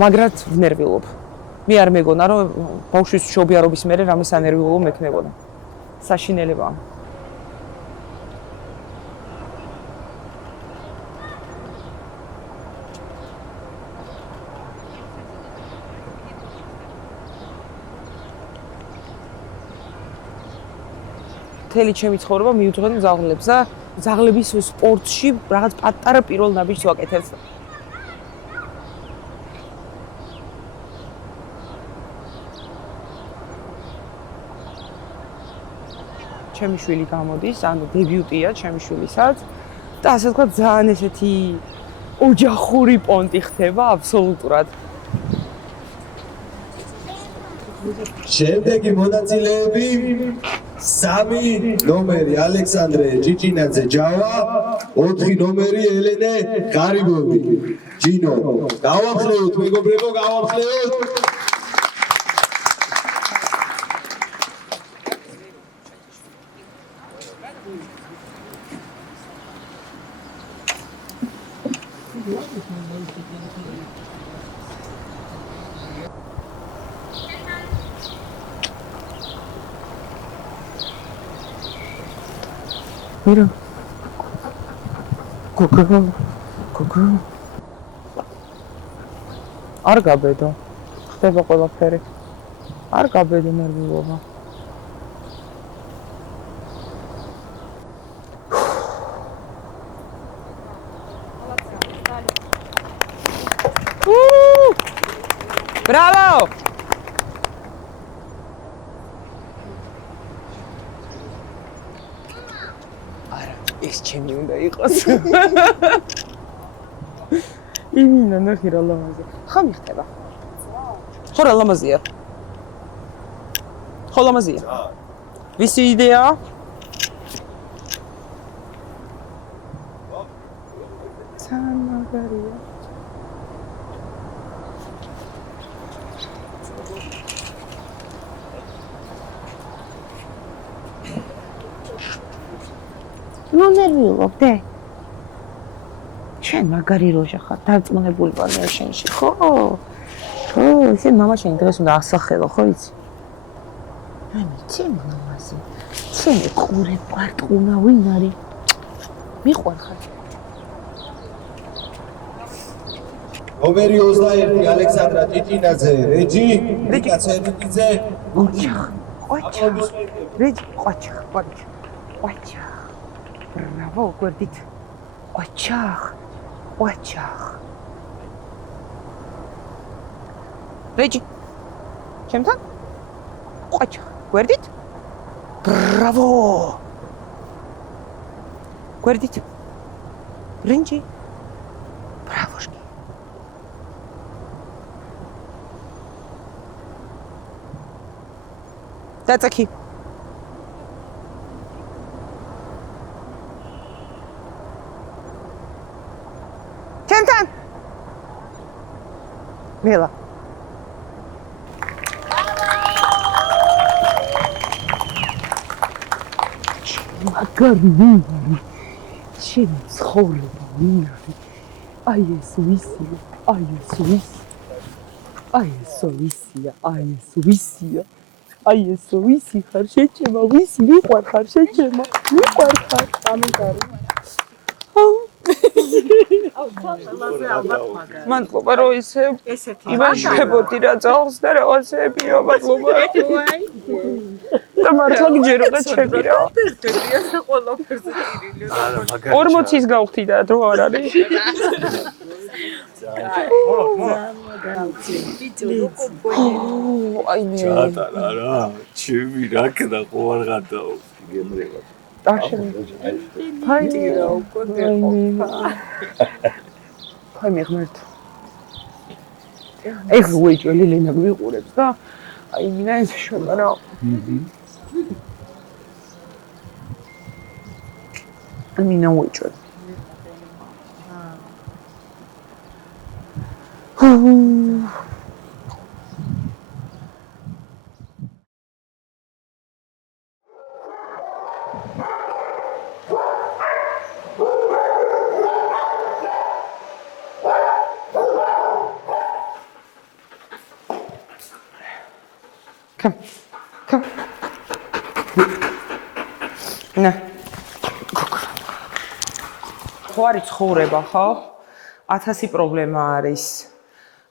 მაგრად ვნერვილობ. მე არ მეგონა რომ ბავშვის მშობიარობის მერე რამე სანერვიულო მექნებოდა. საშინელებაა. მთელი ჩემი ცხოვრება მიუძღვენ მძაღლებს და მძაღლების სპორტში რაღაც პატარა პირველ ნაბიჯს ვაკეთებ. ჩემი შვილი გამოდის, ანუ დებიუტია ჩემი შვილისაც და ასე ვთქვათ ძალიან ესეთი ოჯახური პონტი ხდება აბსოლუტურად. შემდეგი მონაწილეები 3 ნომერი ალექსანდრე ჭიჭინაძე ჯავა, 4 ნომერი ელენე გარიბოვი. ჯინო, გავამხლევთ მეგობრებო, გავამხლევთ. Mira. Gogol. არ გაბედო. ხდება ყველაფერი. არ გაბედო ნერვიულობა. Bravo! ეს ჩემი უნდა იყოს. იმინა ნახე რა ლამაზია. ხა მიხდება. ხო რა ლამაზია. ხო ლამაზია. ვისი იდეა? ცამაგარია. ნუ ნერვიულობ დე. შენ მაგარი როჟა ხარ, დარწმუნებული ვარ მე შენში, ხო? ხო, შენ მამაშენი დღეს უნდა ასახელო, ხო იცი? მე ჩემ მამაზე. ჩემი ყურე პარტყუნა ვინ არის? მიყვარხარ. ნომერი 21 ალექსანდრა ჭიჭინაძე, რეჯი კაცერიკიძე, ყვაჩა. რეჯი ყვაჩა. Bravo, გვერდით. ყვაჩა. რეჯი. ჩემთან? ყვაჩა. გვერდით? Bravo. გვერდით. რინჯი. Bravo-შკი. დაწაკი. ჩემთან მელა მაგარი ვინარი ჩემი ცხოვრება ვინარი აი ეს ვისია აი ეს ვისი ხარ შეჩემა ვისი მიყვარხარ შეჩემა მიყვარხარ ამენკარი მადლობა რომ ისე იმაშებოდი რა ძაღლს და რაღაცეებია მადლობა და მართლა გჯერო და ჩემი რა 40-ის გავხდი და დრო არ არის აი მე ჩატარა რა ჩემი რა ქნა ყوارღადაო გემრება ფაი მიღმერთ ეხ ვეჭველი ლენა გვიყურებს და აი მინა ეს შოლა რა მინა ვეჭველი ნე. ხო არის ცხოვრება, ხო? 1000 პრობლემა არის.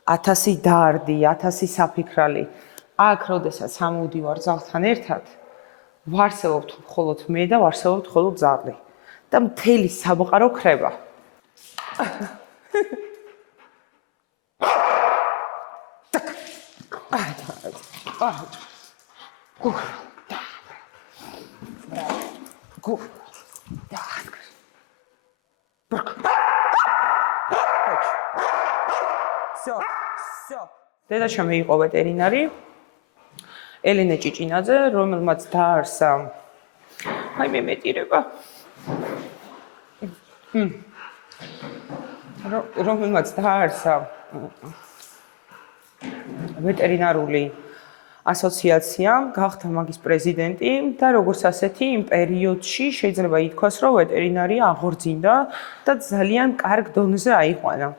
1000 დარდი, 1000 საფიქრალი. აქ, როდესაც ამოვდივარ ძაღლთან ერთად, ვარსებობთ მხოლოდ მე და ვარსებობთ მხოლოდ ძაღლი. და მთელი სამყარო ქრება. დედაჩემი იყო ვეტერინარი ელენე ჭიჭინაძე, რომელმაც დაარსა აი მე მეტირება რომელმაც დაარსა ვეტერინარული ასოციაცია, გახდა მაგის პრეზიდენტი და როგორც ასეთი იმ პერიოდში შეიძლება ითქვას, რომ ვეტერინარია აღორძინდა და ძალიან კარგ დონეზე აიყვანა.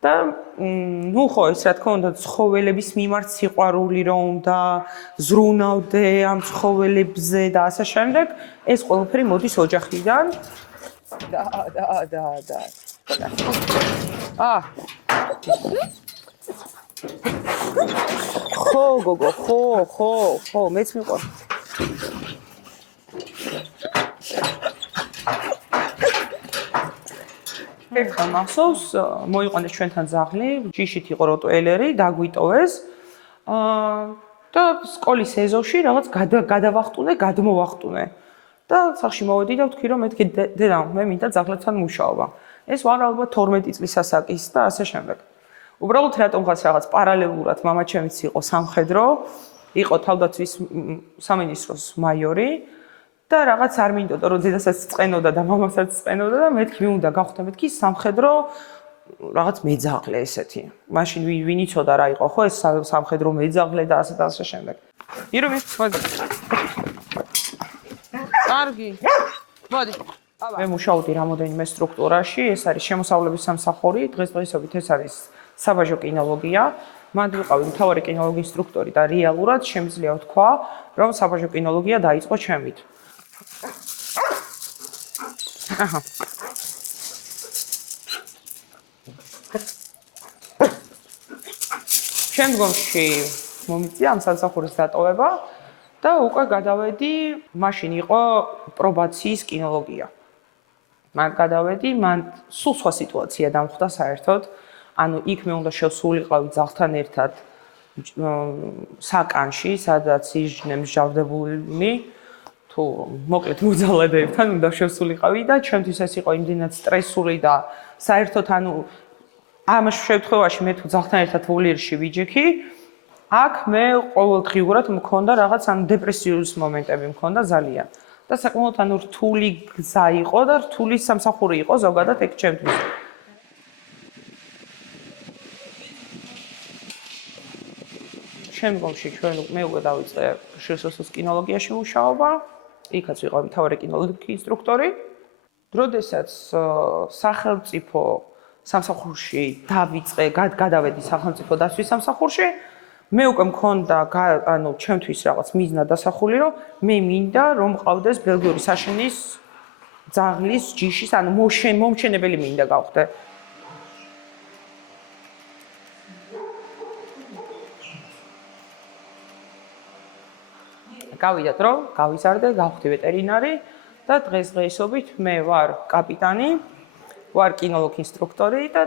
და ნუ ხო ეს რა თქმა უნდა ცხოველების მიმართ სიყვარული რომ უნდა ზრუნავდე ამ ცხოველებზე და ასე შემდეგ, ეს ყველაფერი მოდის ოჯახიდან. ხო გოგო, ხო, მეც მიყვარს. ერთხელ მახსოვს, მოიყვანეს ჩვენთან ძაღლი, ჯიშით იყო როტვეილერი, დაგვიტოვეს. და სკოლის ეზოში რაღაც გადავახტუნე, გადმოვახტუნე. და სახში მოვედი და ვთქვი, რომ მეთქი დედა, მე მინდა ძაღლებთან მუშაობა. ეს ვარ ალბათ 12 წლის ასაკის და ასე შემდეგ. უბრალოდ რატომღაც რაღაც პარალელურად მამაჩემიც იყო სამხედრო, იყო თავდაცვის სამინისტროს მაიორი და რაღაც არ მინდოდა რომ დედასაც წყენოდა და მამასაც წყენოდა და მეთქი მე უნდა გავხდე მეთქი სამხედრო რაღაც მეძაღლე ესეთი. მაშინ ვინ იცოდა რა იყო ხო ეს სამხედრო მეძაღლე და ასე და ასე შემდეგ. ირომი, მოდი. კარგი. მოდი. მე მუშაობდი რამოდენიმე სტრუქტურაში, ეს არის შემოსავლების სამსახური, დღესდღეობით ეს არის საბაჟო კინოლოგია. მან ვიყავი მთავარი კინოლოგიის ინსტრუქტორი და რეალურად შემიძლია ვთქვა, რომ საბაჟო კინოლოგია დაიწყო ჩემით. აჰა. შემდგომში მომიწია ამ სამსახურის დატოვება და უკვე გადავედი, მაშინ იყო პრობაციის კინოლოგია. მან გადავედი, მან სულ სხვა სიტუაცია დამხვდა საერთოდ. ანუ იქ მე უნდა შევსულიყავი ძაღლთან ერთად საკანში, სადაც იჯდნენ მსჯავრდებულნი, თუ მოკლედ მოძალადებთან უნდა შევსულიყავი და ჩემთვის ეს იყო იმდენად სტრესული და საერთოდ ანუ ამ შემთხვევაში მე თუ ძაღლთან ერთად ვოლიერში ვიჯექი, აქ მე ყოველდღიურად მქონდა რაღაც ანუ დეპრესიის მომენტები მქონდა ძალიან. და საკმაოდ ანუ რთული გზა იყო და რთული სამსახური იყო ზოგადად ეგ ჩემთვის. შემდგომში მე უკვე დავიწყე შსს კინოლოგიაში მუშაობა. იქაც ვიყავი მთავარი კინოლოგიის ინსტრუქტორი. როდესაც სახელმწიფო სამსახურში დავიწყე, გადავედი სახელმწიფო დაცვის სამსახურში, მე უკვე მქონდა ანუ ჩემთვის რაღაც მიზნა დასახული, რომ მე მინდა რომ მყავდეს ბელგიური საშინის ძაღლის ჯიშის, ანუ მომჩენებელი მინდა გავხდე. გავიდათ რომ გავიზარდე, გავხდი ვეტერინარი და დღესდღეობით მე ვარ კაპიტანი, ვარ კინოლოგიის ინსტრუქტორი და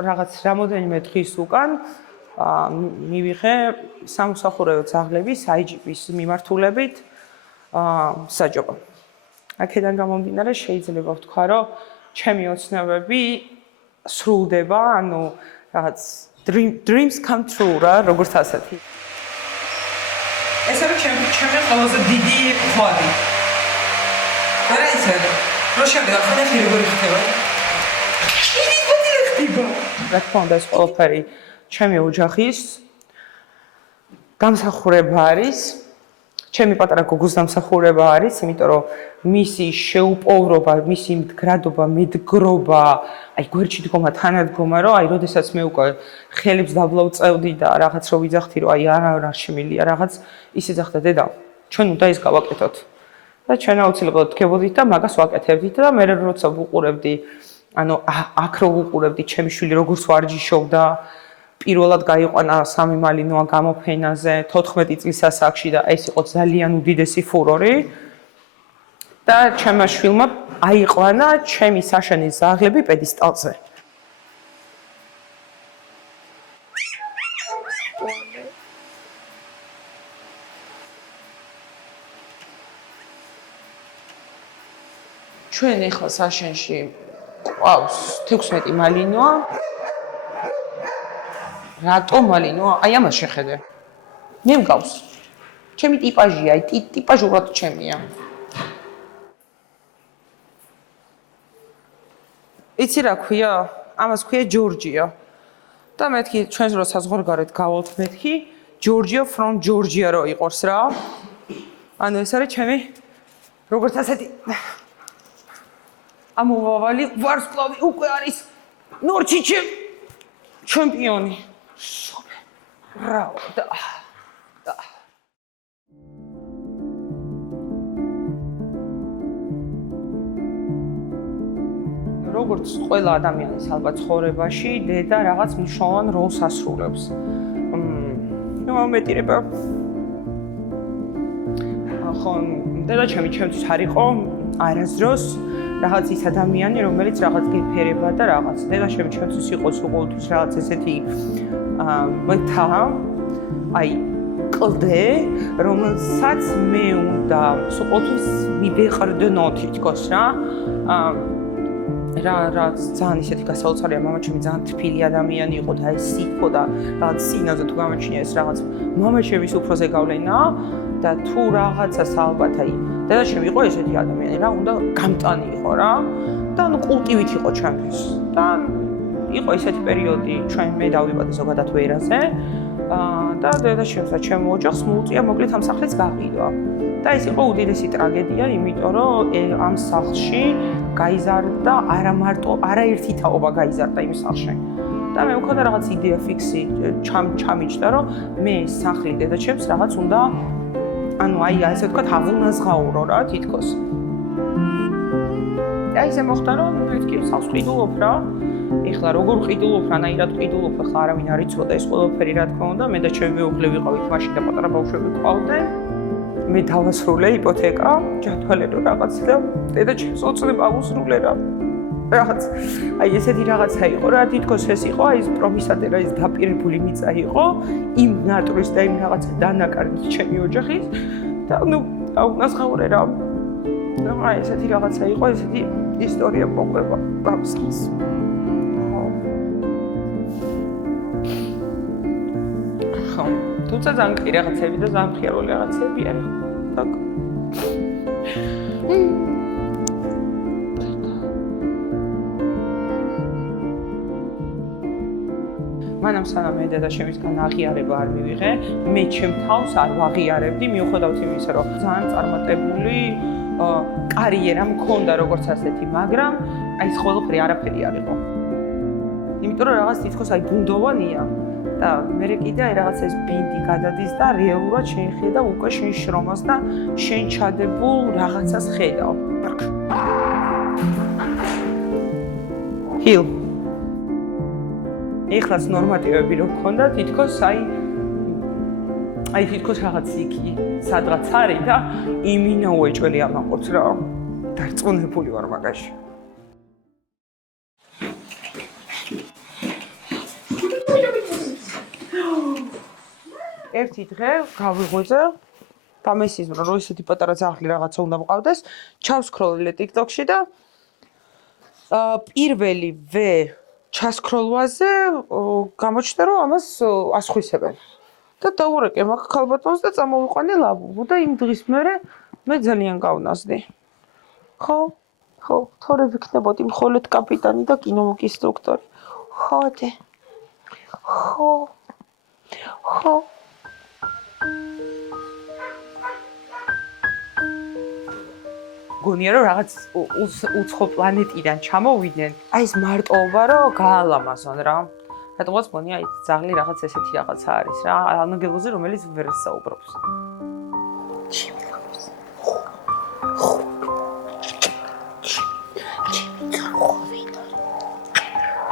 რაღაც რამოდენიმე დღის უკან მივიღე სამსახურეო ძაღლების IGP-ის მიმართულებით საჯობა. აქედან გამომდინარე შეიძლება ვთქვა, რომ ჩემი ოცნებები სრულდება, ანუ რაღაც dreams come true რა, როგორც ასეთი. ეს არის ჩემი ყველაზე დიდი ფლაგი. არა ისე, რომ შევიდა ხანაში როგორი ხდება. რა თქმა უნდა ეს ყველაფერი ჩემი ოჯახის გამსახურება არის ჩემი პატარა გოგოს დამსახურება არის, იმიტომ რომ მისი შეუპოვრობა, მისი მდგრადობა, მედგრობა, აი გვერდში დგომა, თანადგომა, რომ აი როდესაც მე უკვე ხელებს დაბლავწევდი და რაღაც რო ვიძახდი, რომ აი არა შემილია რაღაც, ის ეძახდა დედა, ჩვენ უნდა ის გავაკეთოთ. და ჩვენ აუცილებლად დგებოდით და მაგას ვაკეთებდით და მე როცა ვუყურებდი, ანუ აქ რო ვუყურებდი ჩემი შვილი როგორც ვარჯიშობდა, პირველად გაიყვანა 3 მალინოა გამოფენაზე 14 წლის ასაკში და ეს იყო ძალიან უდიდესი ფურორი და ჩემმა შვილმა აიყვანა ჩემი საშენის ზაღლები პედესტალზე. ჩვენ ახლა საშენში ყავს 16 მალინოა. რატო მალინოა? აი ამას შეხედე. მე მგავს. ჩემი ტიპაჟია, აი ტიპაჟურად ჩემია. იცი რა ქვია? ამას ქვია ჯორჯია. და მეთქი ჩვენს რო საზღვარგარეთ გავალთ მეთქი ჯორჯია from ჯორჯია რო იყოს რა. ანუ ეს არის ჩემი როგორც ასეთი ამოვავალი ვარსკვლავი უკვე არის ნორჩიჩი ჩემპიონი. რავდა. როგორც ყველა ადამიანის ალბათ ცხოვრებაში დედა რაღაც მნიშვნელოვან როლს ასრულებს. ნუ ამეტირება. ხო, დედა ჩემთვის არ იყო არასდროს რაღაც ის ადამიანი, რომელიც რაღაც გეფერება და რაღაც. დედა ჩემთვის იყო ყოველთვის რაღაც ესეთი მეთა, აი კლდე, რომელსაც მე უნდა ყოველთვის მივეყრდნო თითქოს რა. რა ძალიან ისეთი გასაოცარია, მამაჩემი ძალიან თბილი ადამიანი იყო და ეს სიტყვა და რაღაც სინაზე თუ გამაჩნია ეს რაღაც მამაჩემის უფროზე გავლენა და თუ რაღაცას ალბათ აი დედაჩემი იყო ესეთი ადამიანი რა, უნდა გამტანი იყო რა და ანუ კულტივით იყო ჩემთვის და იყო ესეთი პერიოდი ჩვენ მე დავიბადე ზოგადად ვერაზე და დედაჩემს და ჩემ ოჯახს მოუწია მოკლედ ამ სახლից გაყიდვა და ეს იყო უდიდესი ტრაგედია, იმიტომ რომ ამ სახლში გაიზარდა არა მარტო არაერთი თაობა გაიზარდა იმ სახლში. და მე მქონდა რაღაც იდეა ფიქსი ჩამიჭდა, რომ მე სახლი დედაჩემს რაღაც უნდა ანუ აი ასე ვთქვათ აღუნაზღაურო რა თითქოს. და ისე მოხდა რომ მეთქი სახლს ყიდულობ რა. ეხლა როგორ ყიდულობ, რანაირად ყიდულობ, ეხლა არავინ არ იცოდა ეს ყველაფერი რა თქმა უნდა, მე და ჩემი მეუღლე ვიყავით მაშინ და პატარა ბავშვები ყავდნენ. მე დავასრულე იპოთეკა, ჯათვალე რო რაღაც და დედაჩემს ოცნება აუსრულე რა. რაღაც აი ესეთი რაღაცა იყო რა, თითქოს ეს იყო აი ეს პრომისადე რა, ეს დაპირებული მიწა იყო იმ ნატრის და იმ რაღაცა დანაკარგის ჩემი ოჯახის და ნუ აუნაზღაურე რა. აი ესეთი რაღაცა იყო, ესეთი ისტორია მოყვება ბავშვს. ხო, თუმცა ძალიან კი რაღაცები და ძალიან მხიარული რაღაცები არის. так. მანამ სანამ მე დედაჩემისგან აღიარება არ მივიღე, მე ჩემ თავს არ ვაღიარებდი, მიუხედავად იმისა, რომ ძალიან წარმატებული კარიერა მქონდა როგორც ასეთი, მაგრამ აი ეს ყველაფერი არაფერი არ იყო. იმიტომ რომ რაღაც თითქოს აი ბუნდოვანია და მე კიდე აი რაღაც ეს ბინდი გადადის და რეალურად შეიხედა უკვე შენ შრომას და შენ ჩადებულ რაღაცას ხედავ. ჰილ ეხლაც ნორმატივები რო გქონდა თითქოს აი თითქოს რაღაც იქი სადღაც არის და იმინა უეჭველი ამაყობს რა. დარწმუნებული ვარ მაგაში. ერთი დღე გავიღვიძე და მესიზმრო რომ ისეთი პატარა ძაღლი რაღაცა უნდა მყავდეს, ჩავსკროლე TikTok-ში და პირველივე ჩასკროლვაზე გამოჩნდა რომ ამას ასხვისებენ. და დავურეკე მაგ ქალბატონს და წამოვიყვანე ლაბუბუ და იმ დღის მერე მე ძალიან გავნაზდი. ხო, თორე ვიქნებოდი მხოლოდ კაპიტანი და კინომონსტრუქტორი. ხოდე. ხო. მგონია რომ რაღაც უცხო პლანეტიდან ჩამოვიდნენ. აი ეს მარტოობა რომ გაალამაზონ რა. რატომაც მგონია აი ძაღლი რაღაც ესეთი რაღაცა არის რა. ანგელოზი რომელიც ვერ საუბრობს.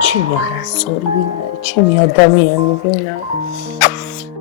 ჩემი არასწორი ვინ არის? ჩემი ადამიანი ვინ არის?